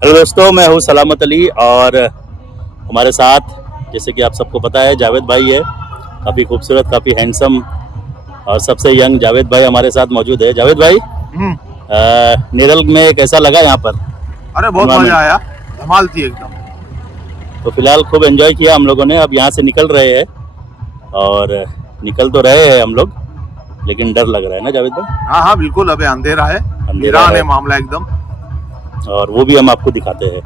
Hello दोस्तों, मैं हूँ सलामत अली और हमारे साथ जैसे कि आप सबको पता है जावेद भाई है। काफ़ी खूबसूरत, काफ़ी हैंडसम और सबसे यंग जावेद भाई हमारे साथ मौजूद है। जावेद भाई, हम्म। नेरल में कैसा लगा यहाँ पर अरे बहुत मजा एनवायरनमेंट? आया, धमाल थी एकदम। तो फिलहाल खूब एंजॉय किया हम लोगों ने। अब यहाँ से निकल रहे हैं और निकल तो रहे हैं हम लोग, लेकिन डर लग रहा है ना जावेद भाई? हाँ हाँ बिल्कुल, अबे अंधेरा है, अंधेरा वीरान है है मामला एकदम। और वो भी हम आपको दिखाते हैं।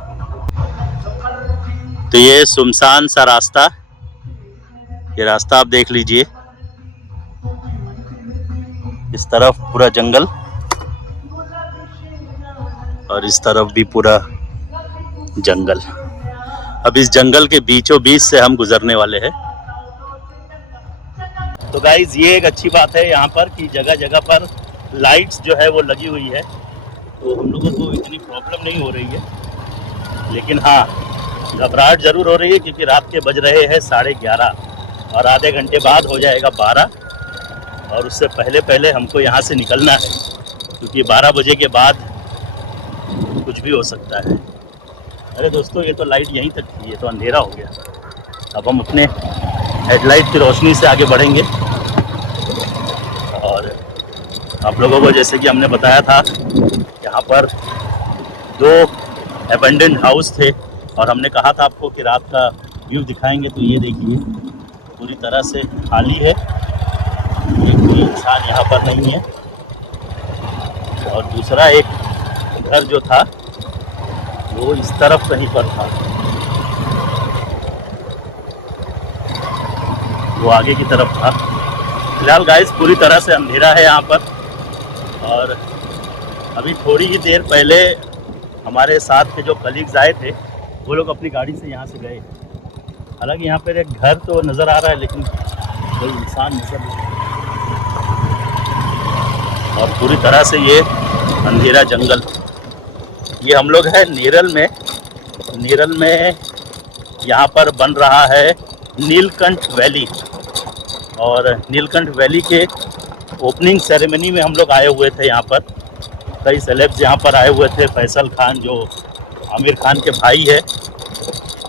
तो ये सुनसान सा रास्ता, ये रास्ता आप देख लीजिए। इस तरफ पूरा जंगल और इस तरफ भी पूरा जंगल। अब इस जंगल के बीचों बीच से हम गुजरने वाले हैं। तो गाइज, ये एक अच्छी बात है यहाँ पर कि जगह जगह पर लाइट्स जो है वो लगी हुई है, तो हम लोगों को इतनी प्रॉब्लम नहीं हो रही है। लेकिन हाँ, घबराहट ज़रूर हो रही है क्योंकि रात के बज रहे हैं 11:30 और आधे घंटे बाद हो जाएगा 12 और उससे पहले पहले हमको यहाँ से निकलना है क्योंकि 12 बजे के बाद कुछ भी हो सकता है। अरे दोस्तों, ये तो लाइट यहीं तक थी, ये तो अंधेरा हो गया। अब हम अपने हेडलाइट की रोशनी से आगे बढ़ेंगे और आप लोगों को जैसे कि हमने बताया था, यहाँ पर 2 एबेंडेंड हाउस थे और हमने कहा था आपको कि रात का व्यू दिखाएंगे। तो ये देखिए, पूरी तरह से खाली है, एक भी इंसान यहाँ पर नहीं है। और दूसरा एक घर जो था वो इस तरफ कहीं पर था, वो आगे की तरफ था। फिलहाल गाइस पूरी तरह से अंधेरा है यहाँ पर और अभी थोड़ी ही देर पहले हमारे साथ के जो कलीग्स आए थे वो लोग अपनी गाड़ी से यहाँ से गए। हालांकि यहाँ पर एक घर तो नज़र आ रहा है लेकिन कोई इंसान नज़र नहीं। और पूरी तरह से ये अंधेरा जंगल। ये हम लोग हैं नेरल में। नेरल में यहाँ पर बन रहा है नीलकंठ वैली और नीलकंठ वैली के ओपनिंग सेरेमनी में हम लोग आए हुए थे। यहाँ पर कई सेलेब्स यहाँ पर आए हुए थे। फैसल खान जो आमिर खान के भाई है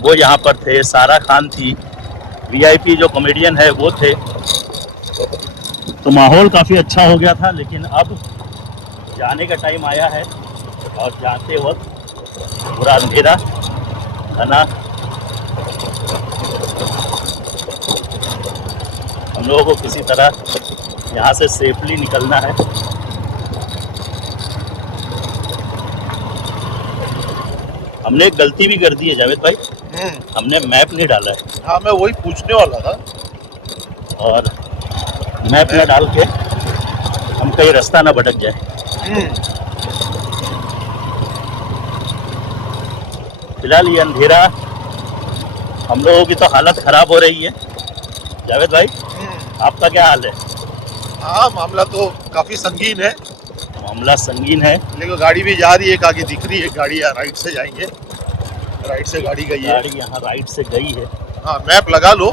वो यहाँ पर थे, सारा खान थी, वीआईपी जो कॉमेडियन है वो थे। तो माहौल काफ़ी अच्छा हो गया था। लेकिन अब जाने का टाइम आया है और जाते वक्त पूरा अंधेरा घना। हम लोगों को किसी तरह यहाँ से सेफली निकलना है। हमने एक गलती भी कर दी है जावेद भाई, हमने मैप नहीं डाला है। हाँ, मैं वही पूछने वाला था। और मैप न डाल के हम कहीं रास्ता ना भटक जाए। फिलहाल ये अंधेरा, हम लोगों की तो हालत ख़राब हो रही है। जावेद भाई, आपका क्या हाल है? हाँ, मामला तो काफी संगीन है। मामला संगीन है। लेकिन गाड़ी भी जा रही है, एक आगे दिख रही है गाड़ी, या राइट से जाएंगे। राइट से गाड़ी गई है। गाड़ी यहाँ राइट से गई है। हाँ, मैप लगा लो।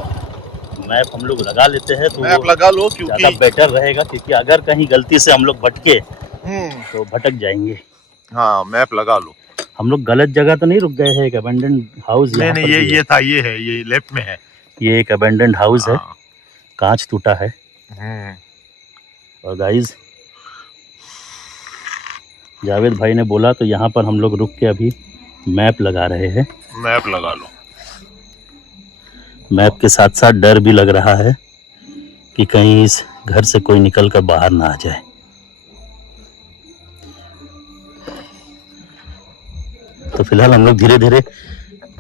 मैप हम लोग लगा लेते हैं तो मैप लगा लो ज़्यादा क्योंकि बेटर रहेगा, क्योंकि अगर कहीं गलती से हम लोग भटके तो भटक जाएंगे। हाँ, मैप लगा लो। हम लोग गलत जगह तो नहीं रुक गए हैं? एक अबेंडेंड हाउस नहीं यहाँ नहीं, पर भी ये था, ये है, ये लेफ्ट में है। ये एक अबेंडेंड हाउस है, हाँ। कांच टूटा है। और गाइस, जावेद भाई ने बोला तो यहाँ पर हम लोग रुक के अभी मैप लगा रहे हैं। मैप लगा लो। मैप के साथ साथ डर भी लग रहा है कि कहीं इस घर से कोई निकल कर बाहर ना आ जाए। तो फिलहाल हम लोग धीरे धीरे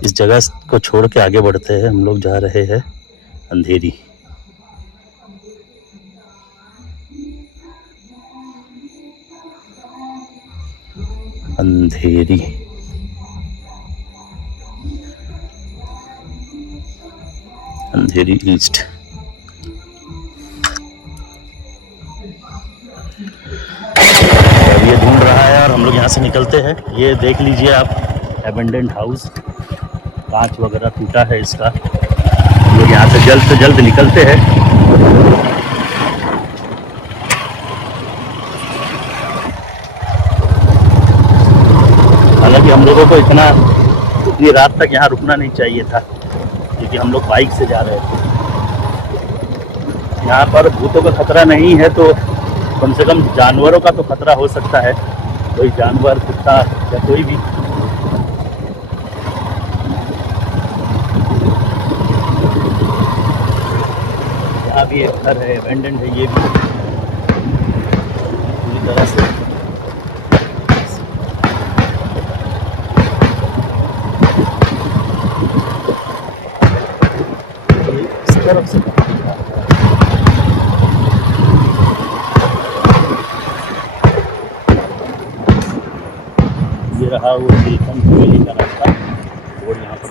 इस जगह को छोड़ के आगे बढ़ते हैं। हम लोग जा रहे हैं अंधेरी। अंधेरी अंधेरी ईस्ट। ये ढूंढ रहा है और हम लोग यहाँ से निकलते हैं। ये देख लीजिए आप, एबेंडेंट हाउस, कांच वगैरह टूटा है इसका। हम लोग यहाँ से जल्द निकलते हैं। हालांकि हम लोगों को इतनी रात तक यहाँ रुकना नहीं चाहिए था, क्योंकि हम लोग बाइक से जा रहे थे। यहाँ पर भूतों का खतरा नहीं है, तो कम से कम जानवरों का तो खतरा हो सकता है, कोई जानवर, कुत्ता या कोई भी। यहाँ भी एक घर है, अबैंडन्ड है ये भी पूरी तरह से। इस तरफ से ये रहा वो नीलकंठ वैली का रास्ता, और यहाँ पर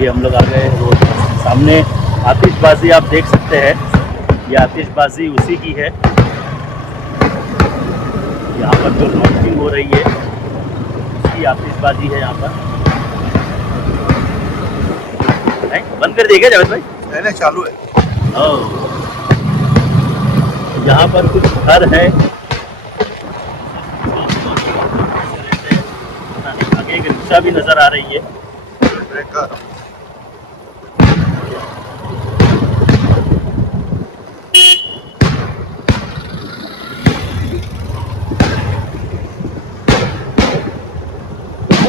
ये हम लोग आ गए रोड। सामने आतिशबाजी आप देख सकते हैं, ये आतिशबाजी उसी की है। यहाँ पर जो लॉन्चिंग हो रही है उसकी आतिशबाजी है यहाँ पर। बंद कर दिए क्या जावेद भाई? नहीं चालू है। यहाँ पर कुछ घर है, आगे एक रिक्शा भी नजर आ रही है।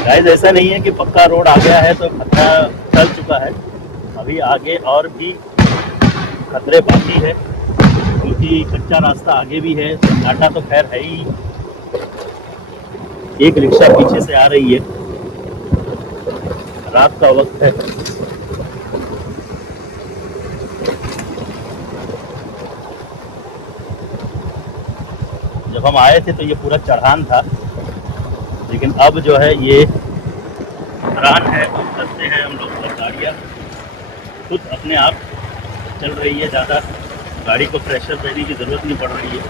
गाइस ऐसा नहीं है कि पक्का रोड आ गया है तो खतरा टल चुका है, अभी आगे और भी खतरे बाकी है, क्योंकि कच्चा रास्ता आगे भी है। सन्नाटा तो खैर है ही। एक रिक्शा पीछे से आ रही है, रात का वक्त है। जब हम आए थे तो ये पूरा चढ़ान था, लेकिन अब जो है ये उतरान है। उतरते हैं हम लोग पर, गाड़ियाँ खुद अपने आप चल रही है, ज़्यादा गाड़ी को प्रेशर देने की ज़रूरत नहीं पड़ रही है।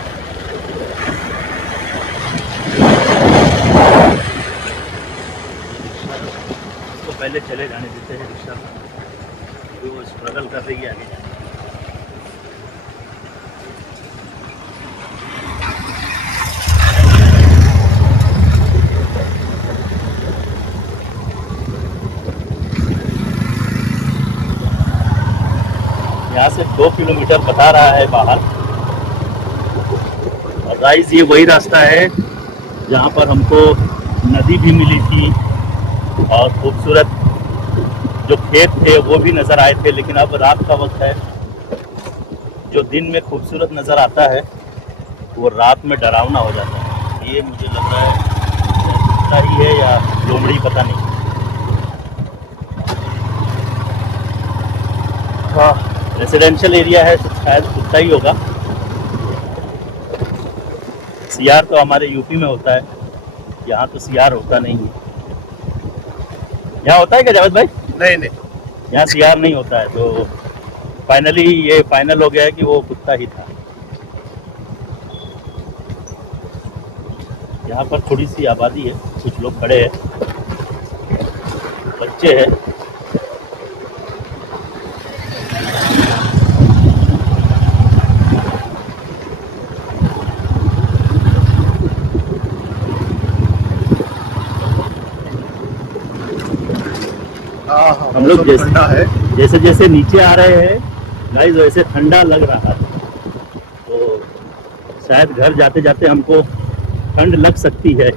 इसको पहले चले जाने देते हैं रिक्शा, अभी वो स्ट्रगल कर रही है आगे जाने। यहाँ से 2 किलोमीटर बता रहा है बाहर। और गाइस ये वही रास्ता है जहाँ पर हमको नदी भी मिली थी और खूबसूरत जो खेत थे वो भी नज़र आए थे। लेकिन अब रात का वक्त है, जो दिन में खूबसूरत नज़र आता है वो रात में डरावना हो जाता है। ये मुझे लग रहा है कुत्ता ही है या लोमड़ी, पता नहीं। हाँ, रेसिडेंशियल एरिया है तो शायद कुत्ता ही होगा। सीआर तो हमारे यूपी में होता है, यहाँ तो सीआर होता नहीं है। यहाँ होता है क्या जावेद भाई? नहीं, यहाँ सीआर नहीं होता है, तो फाइनली ये फाइनल हो गया है कि वो कुत्ता ही था। यहाँ पर थोड़ी सी आबादी है, कुछ लोग खड़े हैं, बच्चे हैं। हम लोग ठंडा है, जैसे जैसे नीचे आ रहे हैं गाइस वैसे ठंडा लग रहा है, तो शायद घर जाते जाते हमको ठंड लग सकती है।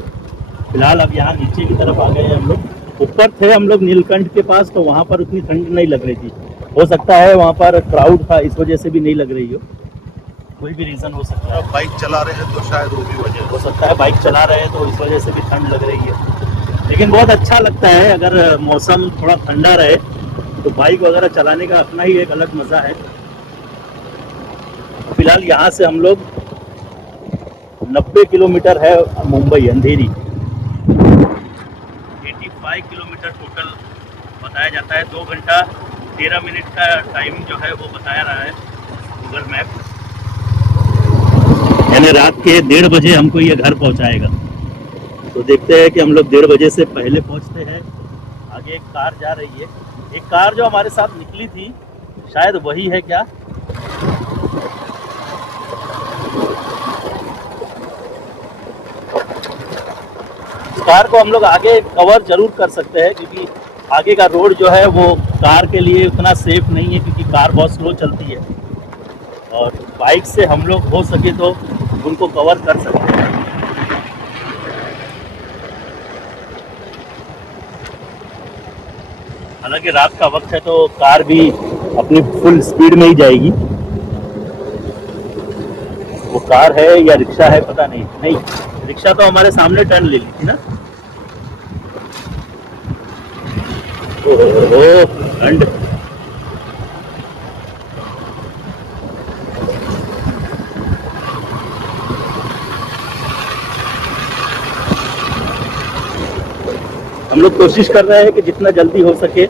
फिलहाल अब यहाँ नीचे की तरफ आ गए हैं हम लोग। ऊपर थे हम लोग नीलकंठ के पास, तो वहाँ पर उतनी ठंड नहीं लग रही थी। हो सकता है वहाँ पर क्राउड था, इस वजह से भी नहीं लग रही हो, कोई भी रीज़न हो सकता है। बाइक चला रहे हैं तो शायद वो भी वजह हो सकता है बाइक चला रहे हैं तो इस वजह से भी ठंड लग रही है। लेकिन बहुत अच्छा लगता है अगर मौसम थोड़ा ठंडा रहे तो बाइक वगैरह चलाने का अपना ही एक अलग मज़ा है। फिलहाल यहाँ से हम लोग 90 किलोमीटर है मुंबई अंधेरी, 85 किलोमीटर टोटल बताया जाता है। 2 घंटा 13 मिनट का टाइम जो है वो बताया रहा है गूगल मैप। यानी रात के 1:30 बजे हमको ये घर पहुँचाएगा। तो देखते हैं कि हम लोग 1:30 बजे से पहले पहुँचते हैं। आगे एक कार जा रही है, एक कार जो हमारे साथ निकली थी शायद वही है क्या। कार को हम लोग आगे कवर जरूर कर सकते हैं, क्योंकि आगे का रोड जो है वो कार के लिए उतना सेफ नहीं है, क्योंकि कार बहुत स्लो चलती है। और बाइक से हम लोग हो सके तो उनको कवर कर सकते हैं। हालांकि रात का वक्त है तो कार भी अपनी फुल स्पीड में ही जाएगी। वो कार है या रिक्शा है पता नहीं। नहीं, रिक्शा तो हमारे सामने टर्न ले ली थी ना। ओहो, ठंड। हम लोग कोशिश कर रहे हैं कि जितना जल्दी हो सके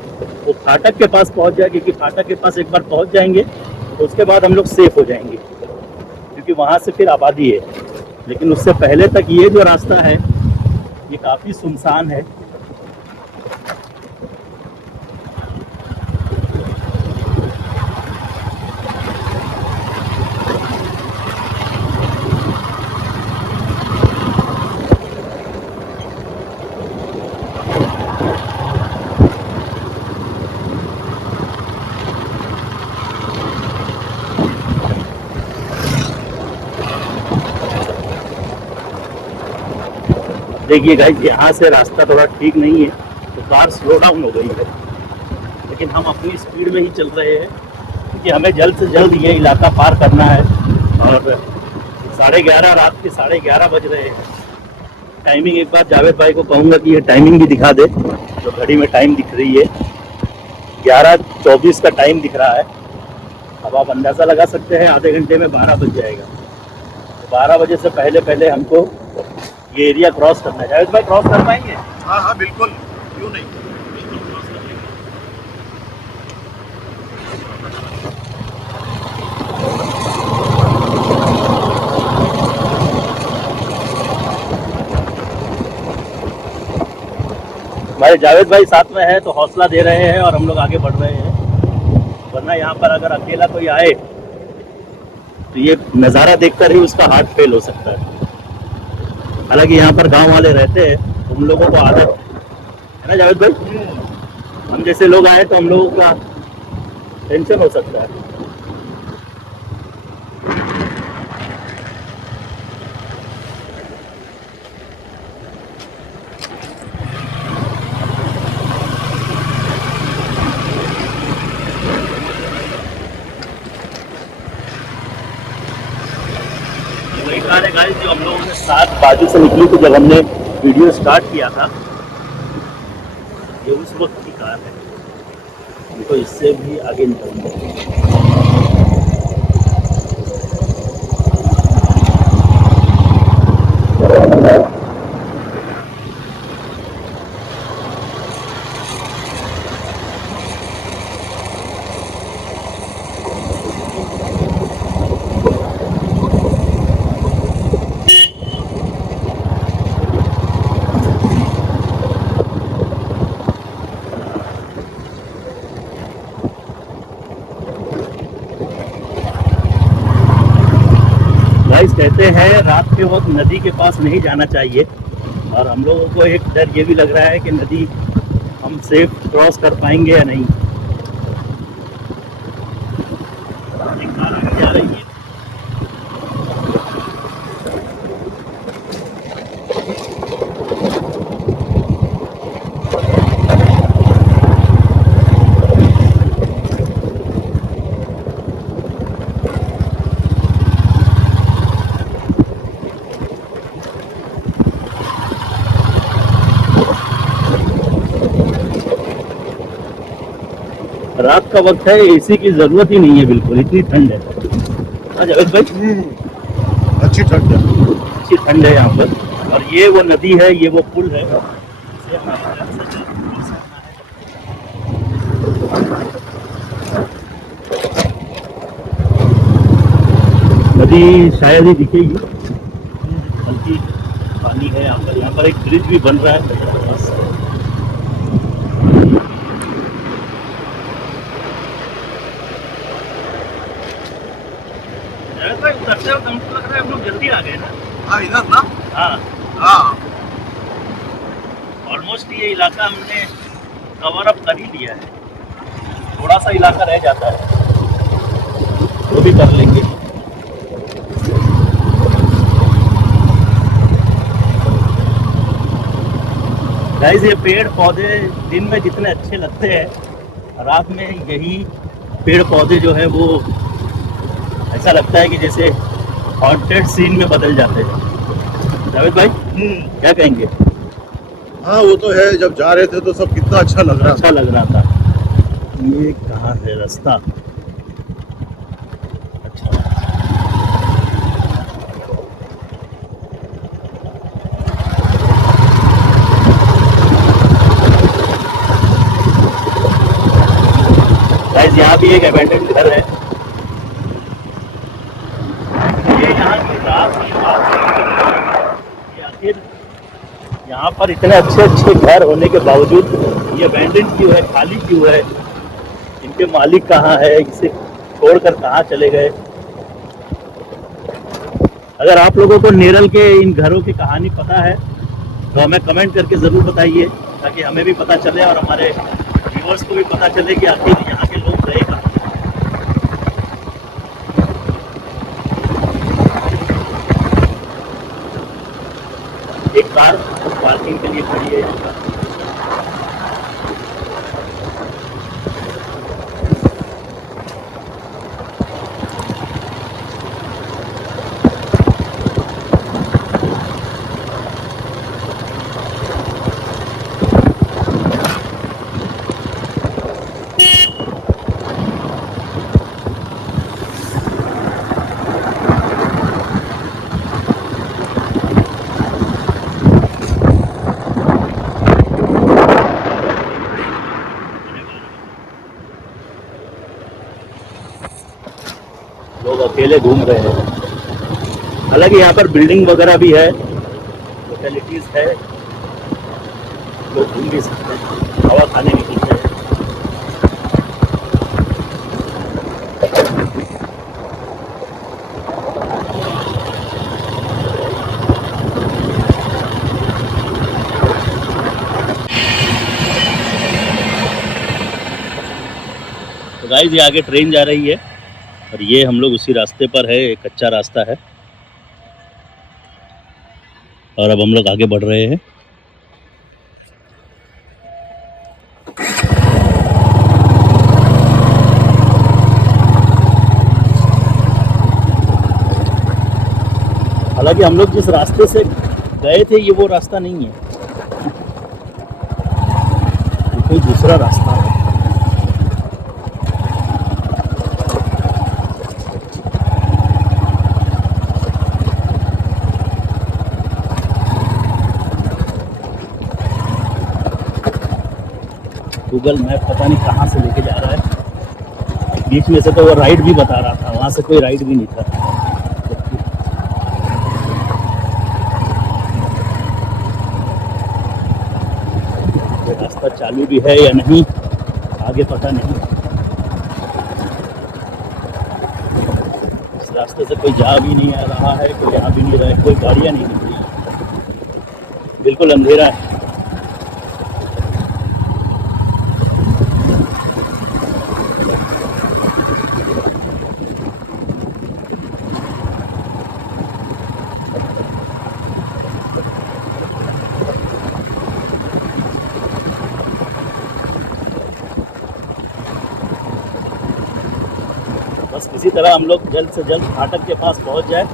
वो फाटक के पास पहुंच जाए, क्योंकि फाटक के पास एक बार पहुंच जाएंगे तो उसके बाद हम लोग सेफ हो जाएंगे, क्योंकि वहां से फिर आबादी है। लेकिन उससे पहले तक ये जो रास्ता है ये काफ़ी सुनसान है। देखिए गाइस, यहाँ से रास्ता थोड़ा ठीक नहीं है तो कार स्लो डाउन हो गई है, लेकिन हम अपनी स्पीड में ही चल रहे हैं, क्योंकि हमें जल्द से जल्द ये इलाका पार करना है। और 11:30 रात के 11:30 बज रहे हैं। टाइमिंग एक बार जावेद भाई को कहूँगा कि ये टाइमिंग भी दिखा दे, जो घड़ी में टाइम दिख रही है 11:24 का टाइम दिख रहा है। अब आप अंदाज़ा लगा सकते हैं आधे घंटे में 12 बज जाएगा। तो 12 बजे से पहले पहले हमको ये एरिया क्रॉस करना है। जावेद भाई, क्रॉस कर पाएंगे? हाँ हाँ बिल्कुल, क्यों नहीं। हमारे जावेद भाई साथ में है तो हौसला दे रहे हैं और हम लोग आगे बढ़ रहे हैं। वरना यहाँ पर अगर अकेला कोई आए तो ये नज़ारा देखकर ही उसका हार्ट फेल हो सकता है। हालांकि यहाँ पर गांव वाले रहते हैं, उन लोगों को आदत है ना जावेद भाई। हम जैसे लोग आए तो हम लोगों का टेंशन हो सकता है। वही कार है गाइस जो हम लोगों ने साथ बाजू से निकली थी जब हमने वीडियो स्टार्ट किया था। ये उस वक्त की कार है, हमको इससे भी आगे निकलना है। गाइस कहते हैं रात के वक्त नदी के पास नहीं जाना चाहिए, और हम लोगों को एक डर ये भी लग रहा है कि नदी हम सेफ क्रॉस कर पाएंगे या नहीं। एक कार आगे जा रही है। रात का वक्त है, एसी की जरूरत ही नहीं है बिल्कुल, इतनी ठंड है। हाँ जावेद भाई, अच्छी ठंड है। अच्छी ठंड है यहाँ पर। और ये वो नदी है, ये वो पुल है जिसे हम नदी शायद ही दिखेगी, हल्की पानी है यहाँ पर। यहाँ पर एक ब्रिज भी बन रहा है। उतरते वक्त हमको लग रहा है हम लोग जल्दी आ गए ना। हाँ इधर ना। हाँ हाँ ऑलमोस्ट ये इलाका हमने कवर अप कर ही लिया है, थोड़ा सा इलाका रह जाता है वो भी कर लेंगे। गाइस ये पेड़ पौधे दिन में जितने अच्छे लगते हैं, रात में यही पेड़ पौधे जो है वो ऐसा लगता है कि जैसे हॉन्टेड सीन में बदल जाते हैं। जावेद भाई क्या कहेंगे? हाँ वो तो है, जब जा रहे थे तो सब कितना अच्छा लग रहा अच्छा लग रहा था। ये कहाँ है रास्ता? अच्छा गाइस यहाँ भी एक अबैंडन्ड घर है। ये यहाँ की रात की बात है कि आखिर यहाँ पर इतने अच्छे अच्छे घर होने के बावजूद ये अबैंडन्ड क्यों है, खाली क्यों है? इनके मालिक कहाँ है? इसे छोड़कर कहाँ चले गए? अगर आप लोगों को नेरल के इन घरों की कहानी पता है तो हमें कमेंट करके ज़रूर बताइए, ताकि हमें भी पता चले और हमारे व्यूअर्स को भी पता चले कि आखिर यहाँ के लोग रहे कहाँ। एक कार पार्किंग के लिए खड़ी है यहाँ पर। लोग अकेले घूम रहे हैं। हालांकि यहाँ पर बिल्डिंग वगैरह भी है, लोकेलिटीज है, लोग घूम भी सकते हैं, हवा खाने निकलते हैं। तो गाइस ये आगे ट्रेन जा रही है और ये हम लोग उसी रास्ते पर है, एक कच्चा रास्ता है और अब हम लोग आगे बढ़ रहे हैं। हालांकि हम लोग जिस रास्ते से गए थे ये वो रास्ता नहीं है, ये कोई दूसरा रास्ता है। गूगल मैप पता नहीं कहाँ से लेके जा रहा है। बीच में से तो वो राइड भी बता रहा था, वहाँ से कोई राइड भी नहीं था। ये रास्ता चालू भी है या नहीं आगे पता नहीं। इस रास्ते से कोई जा भी नहीं आ रहा है, कोई आ भी नहीं रहा है, कोई गाड़ियाँ नहीं दिख रही है, बिल्कुल अंधेरा है। बस किसी तरह हम लोग जल्द से जल्द फाटक के पास पहुंच जाए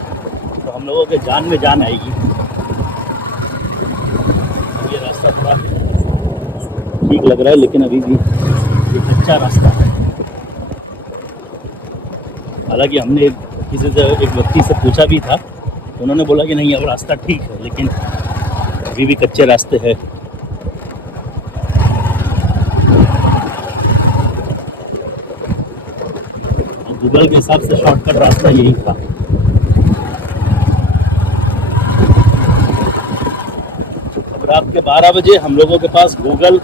तो हम लोगों के जान में जान आएगी। ये रास्ता थोड़ा ठीक लग रहा है लेकिन अभी भी ये कच्चा रास्ता है। हालांकि हमने किसी से, एक व्यक्ति से पूछा भी था तो उन्होंने बोला कि नहीं अब रास्ता ठीक है, लेकिन अभी भी कच्चे रास्ते हैं। गूगल के हिसाब से शॉर्टकट रास्ता यही था। अब रात के 12 बजे हम लोगों के पास गूगल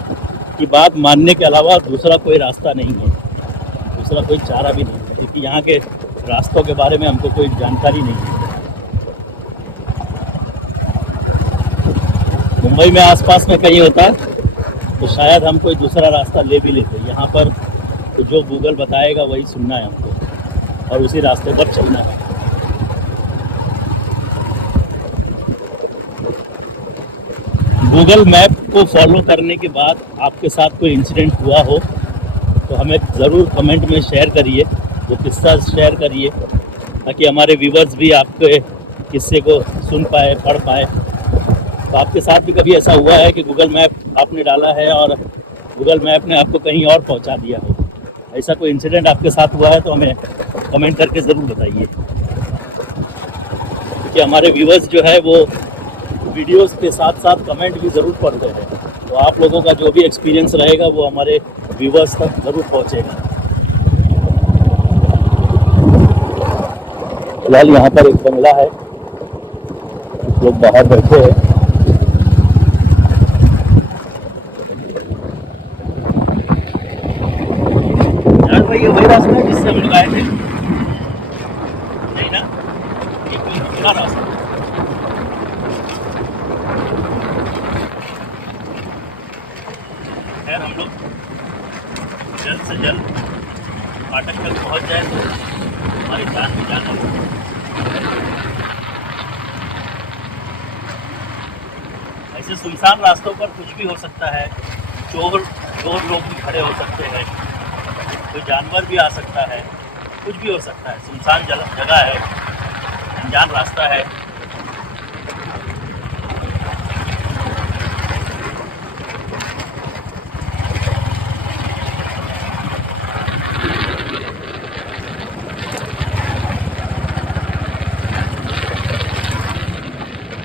की बात मानने के अलावा दूसरा कोई रास्ता नहीं है, दूसरा कोई चारा भी नहीं है, क्योंकि यहाँ के रास्तों के बारे में हमको कोई जानकारी नहीं है। मुंबई में आसपास में कहीं होता तो शायद हम कोई दूसरा रास्ता ले भी लेते। यहाँ पर तो जो गूगल बताएगा वही सुनना है हमको और उसी रास्ते पर चलना है। गूगल मैप को फॉलो करने के बाद आपके साथ कोई इंसिडेंट हुआ हो तो हमें ज़रूर कमेंट में शेयर करिए, वो किस्सा शेयर करिए, ताकि हमारे व्यूवर्स भी आपके किस्से को सुन पाए, पढ़ पाए। तो आपके साथ भी कभी ऐसा हुआ है कि गूगल मैप आपने डाला है और गूगल मैप ने आपको कहीं और पहुंचा दिया हो? ऐसा कोई इंसिडेंट आपके साथ हुआ है तो हमें कमेंट करके ज़रूर बताइए, क्योंकि हमारे व्यूवर्स जो है वो वीडियोस के साथ साथ कमेंट भी ज़रूर पढ़ते हैं। तो आप लोगों का जो भी एक्सपीरियंस रहेगा वो हमारे व्यूवर्स तक ज़रूर पहुंचेगा। फिलहाल यहाँ पर एक बंगला है, कुछ लोग बाहर बैठे हैं। यार भाई, ये वही रास्ता है जिससे हम लोग आए थे? नहीं ना, ये कोई दूसरा रास्ता है। खैर, हम लोग जल्द से जल्द फाटक तक पहुँच जाए तो हमारी जान भी जाना हो। ऐसे सुनसान रास्तों पर कुछ भी हो सकता है। चोर लोग भी खड़े हो सकते हैं, कोई जानवर भी आ सकता है, कुछ भी हो सकता है। सुनसान जगह है, अनजान रास्ता है।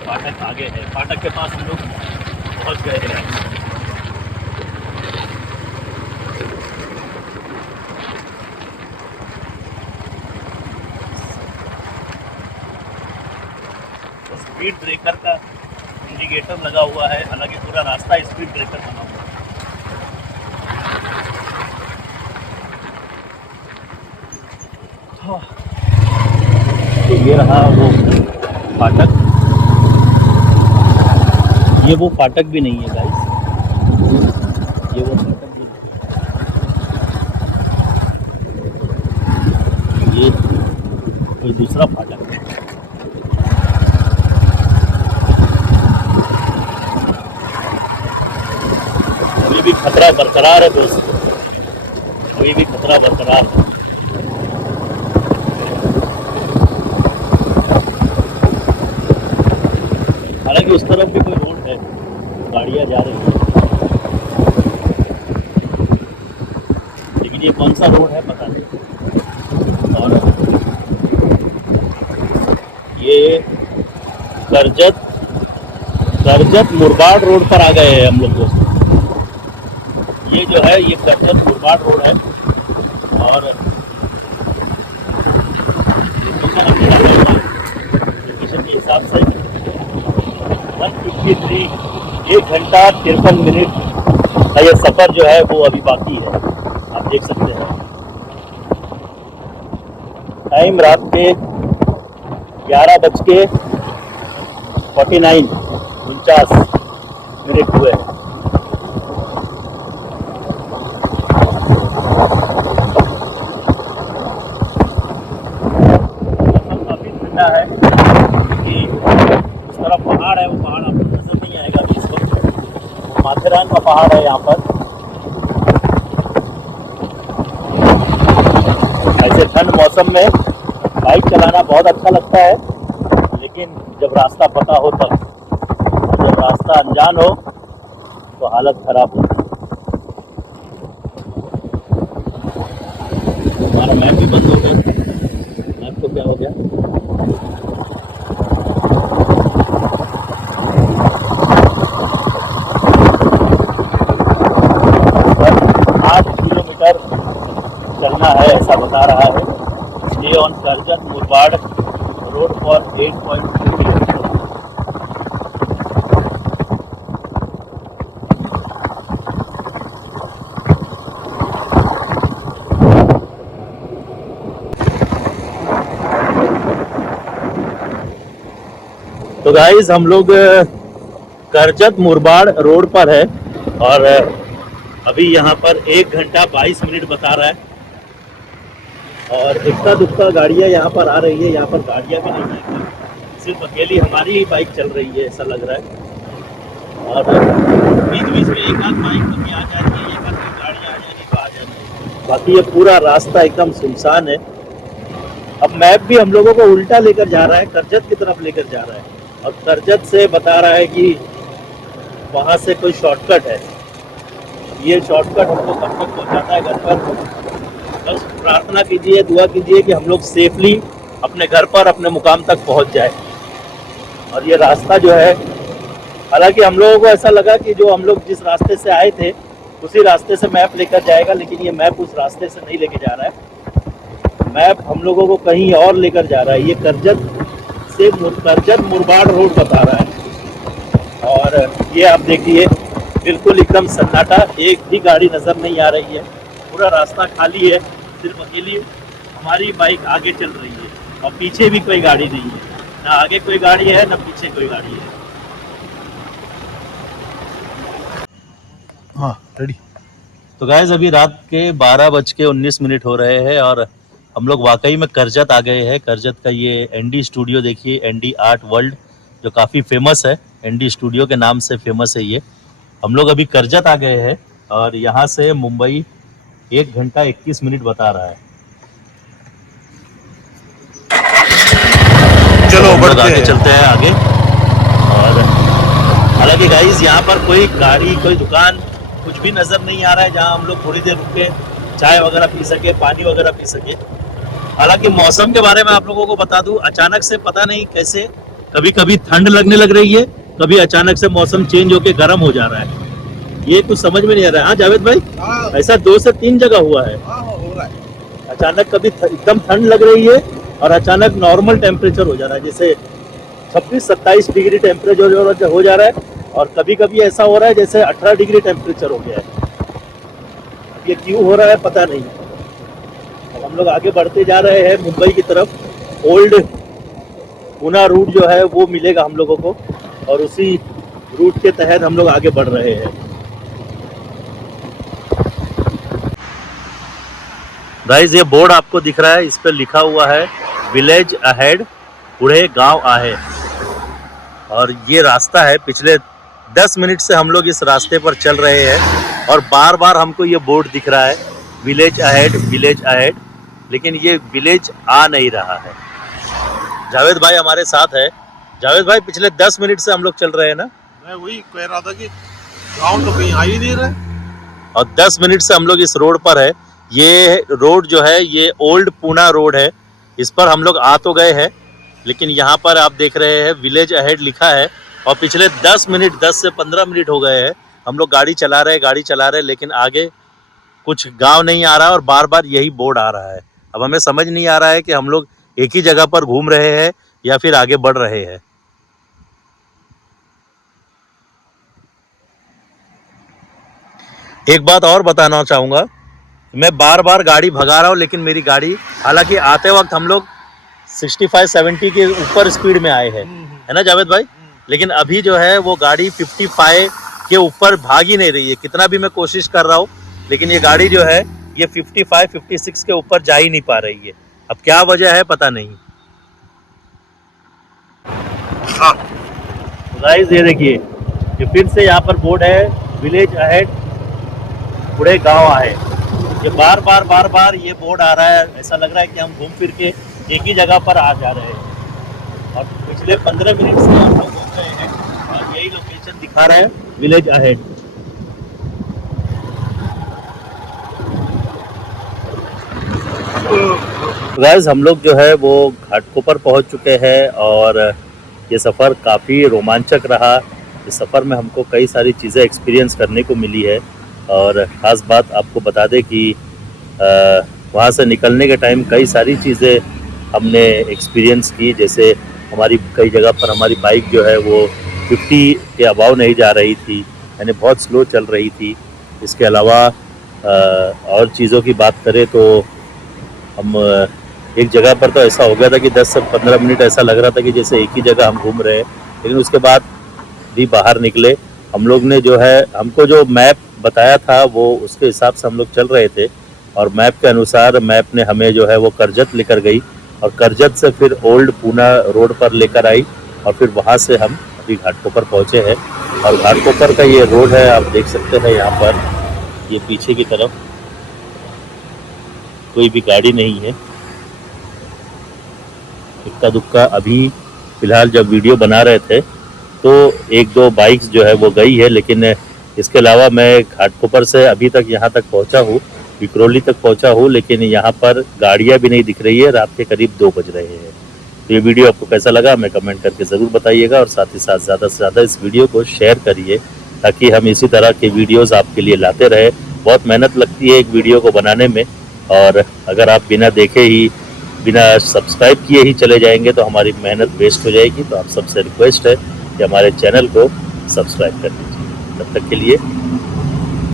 फाटक आगे है, फाटक के पास हम लोग पहुंच गए हैं। स्पीड ब्रेकर का इंडिकेटर लगा हुआ है, हालांकि पूरा रास्ता स्पीड ब्रेकर बना हुआ है। तो ये रहा वो फाटक। ये वो फाटक भी नहीं है गाइस, ये वो फाटक भी नहीं है, ये कोई दूसरा फाटक है। अभी भी खतरा बरकरार है दोस्तों, अभी भी खतरा बरकरार है। हालांकि उस तरफ भी कोई रोड है, गाड़ियाँ जा रही हैं, लेकिन ये कौन सा रोड है पता नहीं। और ये करजत मुरबाड रोड पर आ गए हैं हम लोग दोस्तों। ये जो है ये करजत मुरबाड रोड है और लोकेशन के हिसाब से 153 1 घंटा 53 मिनट का ये सफ़र जो है वो अभी बाकी है। आप देख सकते हैं टाइम रात के 11:49 हुए हैं। काफ़ी ठंडा है कि उस तरफ पहाड़ है, वो पहाड़ आपको नजर नहीं आएगा इस वक्त। माथेरान का पहाड़ है यहाँ पर। ऐसे ठंड मौसम में बाइक चलाना बहुत अच्छा लगता है, लेकिन जब रास्ता पता हो तब, जब रास्ता अनजान हो तो हालत खराब हो। हमारा मैप भी बंद हो गया। मैप को क्या हो गया? 8 किलोमीटर चलना है ऐसा बता रहा है। Stay on Karjat Murbad road for 8.3 kilometre. तो गाइस हम लोग करजत मुरबाड़ रोड पर है और अभी यहाँ पर 1 घंटा 22 मिनट बता रहा है और इक्का दुक्का गाड़ियाँ यहाँ पर आ रही है। यहाँ पर गाड़ियाँ भी नहीं है, सिर्फ अकेली हमारी ही बाइक चल रही है ऐसा लग रहा है। और बीच बीच में एक आध बाइक कभी आ जाती है, एक आध कोई गाड़ियाँ आ जाएगी तो आ जाती है, बाकी ये पूरा रास्ता एकदम सुनसान है। अब मैप भी हम लोगों को उल्टा लेकर जा रहा है, करजत की तरफ लेकर जा रहा है और करजत से बता रहा है कि वहाँ से कोई शॉर्टकट है। ये शॉर्टकट हमको कब तक पहुँचाता है घर पर। बस प्रार्थना कीजिए, दुआ कीजिए कि हम लोग सेफली अपने घर पर अपने मुकाम तक पहुँच जाए। और ये रास्ता जो है, हालांकि हम लोगों को ऐसा लगा कि जो हम लोग जिस रास्ते से आए थे उसी रास्ते से मैप लेकर जाएगा, लेकिन ये मैप उस रास्ते से नहीं लेके जा रहा है। मैप हम लोगों को कहीं और लेकर जा रहा है। ये करजत मुरबाड़ रोड बता रहा है और ये आप देखिए बिल्कुल एकदम सन्नाटा, एक भी गाड़ी नज़र नहीं आ रही है, पूरा रास्ता खाली है, सिर्फ अकेली हमारी बाइक आगे चल रही है और पीछे भी कोई गाड़ी नहीं है, ना आगे कोई गाड़ी है ना पीछे कोई गाड़ी है। हाँ रेडी। तो गाइस अभी रात के 12:19 हो रहे हैं और हम लोग वाकई में करजत आ गए हैं। करजत का ये एनडी स्टूडियो देखिए, एनडी आर्ट वर्ल्ड, जो काफ़ी फेमस है, एनडी स्टूडियो के नाम से फेमस है ये। हम लोग अभी करजत आ गए हैं और यहाँ से मुंबई 1 घंटा 21 मिनट बता रहा है। चलो हम लोग बढ़ते आगे हैं। चलते हैं आगे। और हालांकि गाइस यहाँ पर कोई गाड़ी, कोई दुकान, कुछ भी नज़र नहीं आ रहा है जहाँ हम लोग थोड़ी देर रुक के चाय वगैरह पी सके, पानी वगैरह पी सके। हालांकि मौसम के बारे में आप लोगों को बता दूं, अचानक से पता नहीं कैसे कभी कभी ठंड लगने लग रही है, कभी अचानक से मौसम चेंज होके गर्म हो जा रहा है। ये कुछ समझ में नहीं आ रहा है। हाँ जावेद भाई, ऐसा 2 से 3 जगह हुआ है। हो रहा है। अचानक कभी एकदम ठंड लग रही है और अचानक नॉर्मल टेम्परेचर हो जा रहा है, जैसे 26-27 डिग्री टेम्परेचर हो जा रहा है और कभी कभी ऐसा हो रहा है जैसे 18 डिग्री टेम्परेचर हो गया है। ये क्यों हो रहा है पता नहीं। अब हम लोग आगे बढ़ते जा रहे हैं मुंबई की तरफ। ओल्ड पूना रूट जो है वो मिलेगा हम लोगों को और उसी रूट के तहत हम लोग आगे बढ़ रहे हैं। गाइस ये बोर्ड आपको दिख रहा है, इस पर लिखा हुआ है विलेज अहेड, पुढे गांव आहे। और ये रास्ता है, पिछले 10 मिनट से हम लोग इस रास्ते पर चल रहे हैं और बार बार हमको ये बोर्ड दिख रहा है विलेज अहेड, लेकिन ये विलेज आ नहीं रहा है। जावेद भाई हमारे साथ है। जावेद भाई पिछले 10 मिनट से हम लोग चल रहे हैं ना, मैं वही कह रहा था कि गाँव तो कहीं आ ही नहीं रहा और 10 मिनट से हम लोग इस रोड पर है। ये रोड जो है ये ओल्ड पूना रोड है, इस पर हम लोग आ तो गए हैं, लेकिन यहाँ पर आप देख रहे हैं विलेज अहेड लिखा है और पिछले 10 से 15 मिनट हो गए हैं हम लोग गाड़ी चला रहे हैं, लेकिन आगे कुछ गांव नहीं आ रहा और बार बार यही बोर्ड आ रहा है। अब हमें समझ नहीं आ रहा है कि हम लोग एक ही जगह पर घूम रहे हैं या फिर आगे बढ़ रहे हैं। एक बात और बताना चाहूँगा, मैं बार बार गाड़ी भगा रहा हूँ, लेकिन मेरी गाड़ी, हालांकि आते वक्त हम लोग 65-70 के ऊपर स्पीड में आए हैं, है ना जावेद भाई, लेकिन अभी जो है वो गाड़ी 55 के ऊपर भाग ही नहीं रही है। कितना भी मैं कोशिश कर रहा हूँ, लेकिन ये गाड़ी जो है ये 55-56 के ऊपर जा ही नहीं पा रही है। अब क्या वजह है पता नहीं। हाँ। गाइस ये देखिए, ये फिर से यहाँ पर बोर्ड है विलेज अहेड, पुढे गांव आहे। ये बार बार ये बोर्ड आ रहा है, ऐसा लग रहा है कि हम घूम फिर के एक ही जगह पर आ जा रहे हैं और पिछले 15 मिनट से हम लोग घूम रहे हैं और यही लोकेशन दिखा रहा है विलेज अहेड। गाइस हम लोग जो है वो घाटकोपर पहुंच चुके हैं और ये सफ़र काफ़ी रोमांचक रहा। इस सफ़र में हमको कई सारी चीज़ें एक्सपीरियंस करने को मिली है और ख़ास बात आपको बता दें कि वहाँ से निकलने के टाइम कई सारी चीज़ें हमने एक्सपीरियंस की। जैसे हमारी कई जगह पर हमारी बाइक जो है वो 50 के अबाव नहीं जा रही थी, यानी बहुत स्लो चल रही थी। इसके अलावा और चीज़ों की बात करें तो हम एक जगह पर तो ऐसा हो गया था कि 10 से 15 मिनट ऐसा लग रहा था कि जैसे एक ही जगह हम घूम रहे हैं, लेकिन उसके बाद भी बाहर निकले। हम लोग ने जो है, हमको जो मैप बताया था वो उसके हिसाब से हम लोग चल रहे थे, और मैप के अनुसार मैप ने हमें जो है वो करजत लेकर गई, और करजत से फिर ओल्ड पूना रोड पर लेकर आई, और फिर वहाँ से हम अभी घाटकोपर पहुँचे हैं। और घाटकोपर का ये रोड है, आप देख सकते हैं यहाँ पर, ये पीछे की तरफ कोई भी गाड़ी नहीं है, इक्का दुक्का। अभी फ़िलहाल जब वीडियो बना रहे थे तो एक दो बाइक्स जो है वो गई है, लेकिन इसके अलावा मैं घाटकोपर से अभी तक यहाँ तक पहुँचा हूँ, विक्रोली तक पहुँचा हूँ, लेकिन यहाँ पर गाड़ियाँ भी नहीं दिख रही है। रात के करीब 2 बज रहे हैं। तो ये वीडियो आपको कैसा लगा हमें कमेंट करके ज़रूर बताइएगा, और साथ ही साथ ज़्यादा से ज़्यादा इस वीडियो को शेयर करिए, ताकि हम इसी तरह के वीडियोज़ आपके लिए लाते रहे। बहुत मेहनत लगती है एक वीडियो को बनाने में, और अगर आप बिना देखे ही, बिना सब्सक्राइब किए ही चले जाएंगे तो हमारी मेहनत वेस्ट हो जाएगी। तो आप सबसे रिक्वेस्ट है कि हमारे चैनल को सब्सक्राइब कर लीजिए। तब तक के लिए